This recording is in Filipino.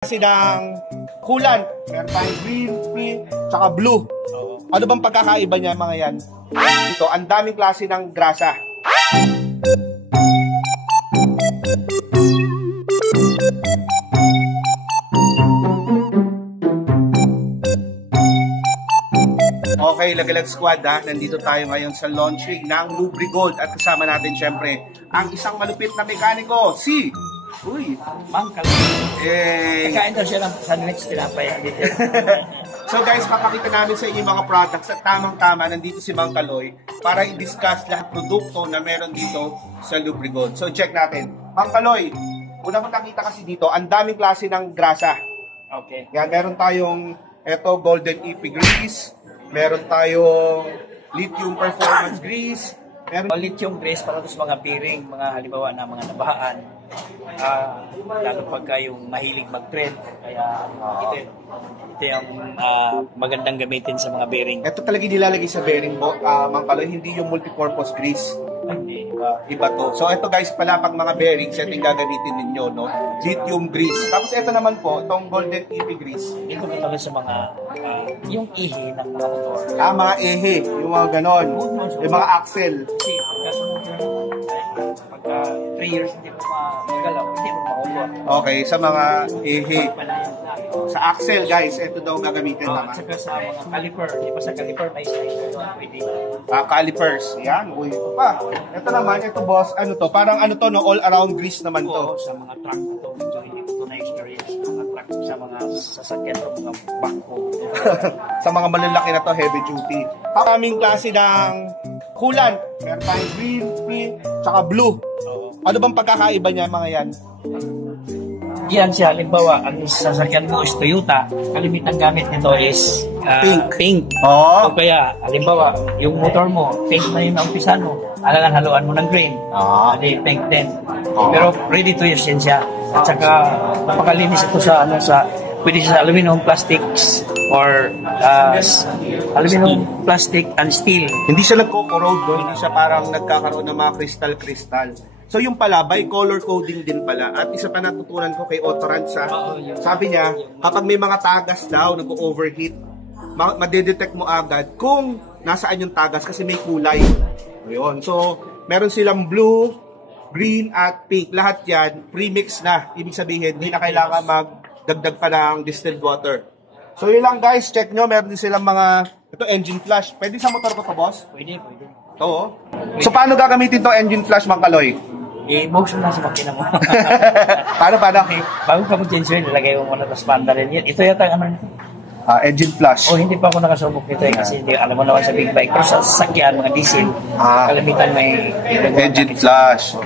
Kasi ng coolant. Meron tayong green, pink, tsaka blue. Ano bang pagkakaiba niya mga yan? Ito, ang daming klase ng grasa. Okay, Lagalag Squad ha. Nandito tayo ngayon sa launching ng Lubrigold at kasama natin syempre ang isang malupit na mekaniko, si Mang Kaloy. Kakain daw siya ng sandwich, tinapay. So guys, papakita namin sa inyo mga products at tamang-tama nandito si Mang Kaloy para i-discuss lahat produkto na meron dito sa Lubrigold. So check natin. Mang Kaloy, unang nakita kasi dito, ang daming klase ng grasa. Okay. Yan, meron tayong eto, Golden EP Grease. Meron tayong Lithium Performance Grease. Meron Lithium grease para sa mga bearing, mga halimbawa na mga nabahaan. Lalo pagka yung mahilig mag-trend. Kaya ito yung magandang gamitin sa mga bearing. ito talaga nilalagay sa bearing mo, Mang Kaloy, hindi yung multi-purpose grease. Iba to. So ito guys, pala pang mga bearings, ito yung gagamitin ninyo, no? Lithium grease. Tapos ito naman po, itong Golden EP grease. Ito talaga sa mga yung ihi ng mga motor. Mga ehe, yung mga ganon. Yung mga axle. Kasi pagka 3 years hindi mo magalaw, hindi mo makuha. Okay, sa mga ehe. Sa axle guys, ito daw gagamitin. At saka sa mga caliper, di ba sa caliper may size pwede. Calipers. Yan, uy, ito pa. Ito naman, ito boss, ano to? Parang ano to, no? All-around grease naman to. Oo, sa mga truck ito, medyo hindi ko na experience. Mga truck sa mga sasakyan o mga bangko. Sa mga malalaki na to, heavy duty. Maraming klase ng coolant. Meron tayong green, pink, tsaka blue. Ano bang pagkakaiba niya mga yan? Yan siya, halimbawa, ang sasakyan mo is Toyota, kalimitan gamit nito is pink. Oo. O kaya, halimbawa, yung motor mo, pink na yung umpisan mo, alangan haluan mo ng green. Hindi, pink din. Pero ready to use yan siya. At saka, napakalinis ito sa, pwede siya sa aluminum, plastics, or aluminum, plastic, and steel. Hindi siya nagko-corrode, no? Hindi siya parang nagkakaroon ng mga crystal. So yung pala, by color coding din pala. At isa pa natutunan ko kay Otorance, sabi niya, kapag may mga tagas daw, nag-overheat, madedetect mo agad kung nasaan yung tagas kasi may kulay. Ayun. So, meron silang blue, green, at pink. Lahat yan, premix na. Ibig sabihin, hindi na kailangan magdagdag pa ng distilled water. So yun lang guys, check nyo. Meron din silang mga, ito engine flash. Pwede sa motor ko to, boss? Pwede. Ito. So paano gagamitin to engine flash, Mang Kaloy? I-motion lang sa makina mo. Paano? Okay. Bago ka mag-change yun, nilagay mo muna sa panda rin yan. Ito yata ang engine flash. hindi pa ako nakasubok nito kasi hindi, alam mo naman sa big bike. Pero sa sasakyan, mga diesel, kalamitan may engine flash.